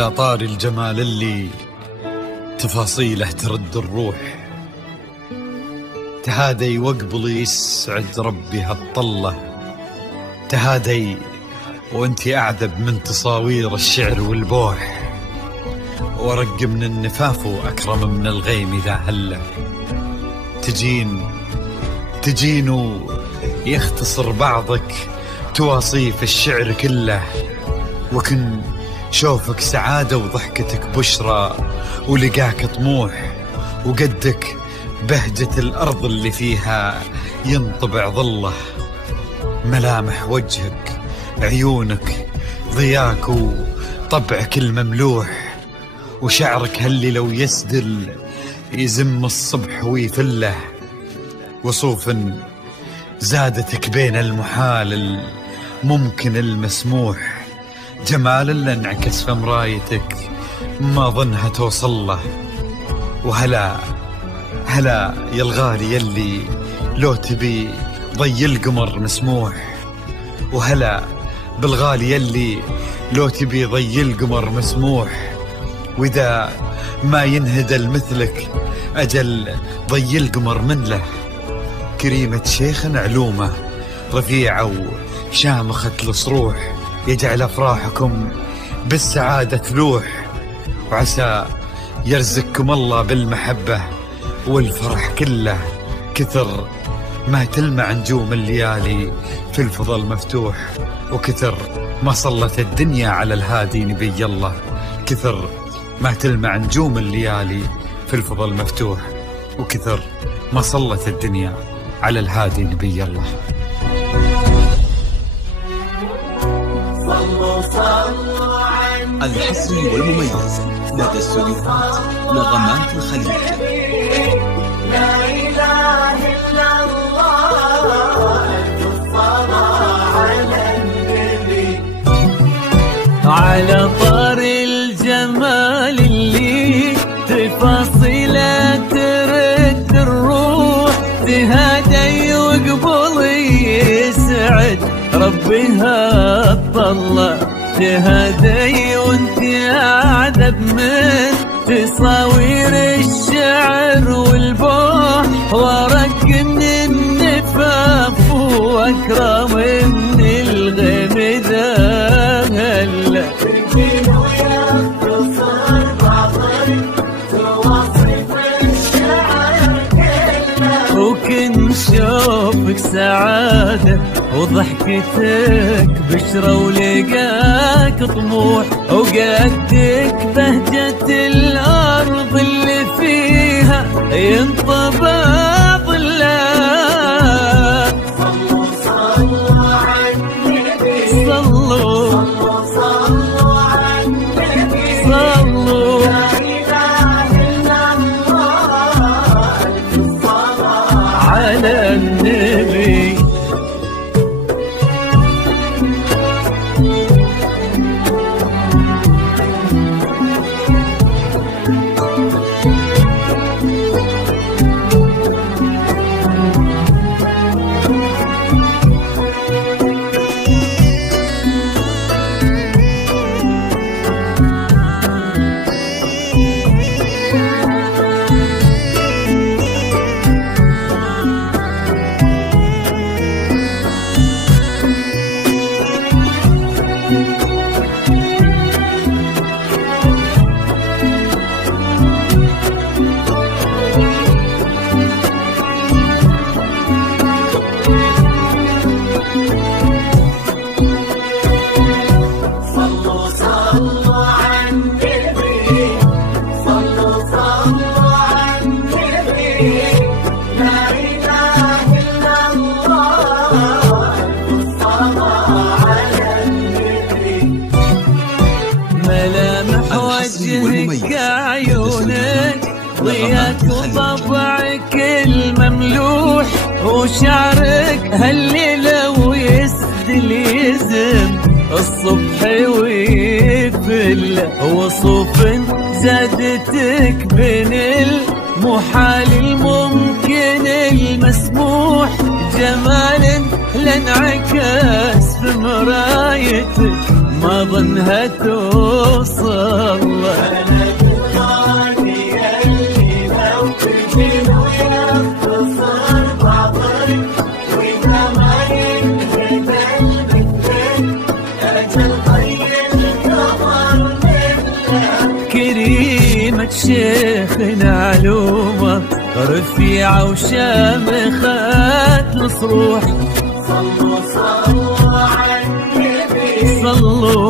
على طار الجمال اللي تفاصيله ترد الروح، تهادي وقبل يسعد ربي هالطلة، تهادي وانتي أعذب من تصاوير الشعر والبوح، ورق من النفاف وأكرم من الغيم إذا هله، تجين يختصر بعضك تواصيف الشعر كله، وكن شوفك سعادة وضحكتك بشرى، ولقاك طموح، وقدك بهجة الأرض اللي فيها ينطبع ظله، ملامح وجهك عيونك ضياك وطبعك المملوح، وشعرك هاللي لو يسدل يزم الصبح ويفله، وصوف زادتك بين المحال الممكن المسموح، جمال اللي انعكس في مرايتك ما ظنها توصل له، وهلا يا الغالي يلي لو تبي ضي القمر مسموح، وهلا بالغالي يلي لو تبي ضي القمر مسموح، وإذا ما ينهدى مثلك أجل ضي القمر من له، كريمة شيخ علومه رفيعة وشامخة الصروح، يجعل أفراحكم بالسعادة تلوح، وعسى يرزقكم الله بالمحبة والفرح كله، كثر ما تلمع نجوم الليالي في الفضل مفتوح، وكثر ما صلت الدنيا على الهادي نبي الله، كثر ما تلمع نجوم الليالي في الفضل مفتوح، وكثر ما صلت الدنيا على الهادي نبي الله. الحصري والمميز لدى استوديوهات نغمات الخليج. لا إله إلا الله، الصلاة على النبي. على طار الجمال اللي تفاصيله ترد الروح، تهادي وقبل يسعد ربي هالطلة، تهادي وانتي أعذب من تصاوير الشعر والبوح، ورق من النفاف وأكرم من الغيم ذا هلا، وكن شوفك سعادة وضحكتك بشرى، ولقاك طموح، وقدك بهجة الأرض اللي فيها ينطبع ظله. صلوا على النبي، صلوا على النبي، صلوا. لا إله إلا الله، الصلاة على النبي. ملامح وجهك عيونك ضياك وطبعك المملوح، وشعرك هاللي لو يسدل يزم الصبح ويفل، وصوف زادتك بين المحال الممكن المسموح، جمال لانعكس في مرايتك ما ظنها توصل. كريمة شيخنا علومة رفيعة وشامخة الصروح. صلوا على النبي صلوا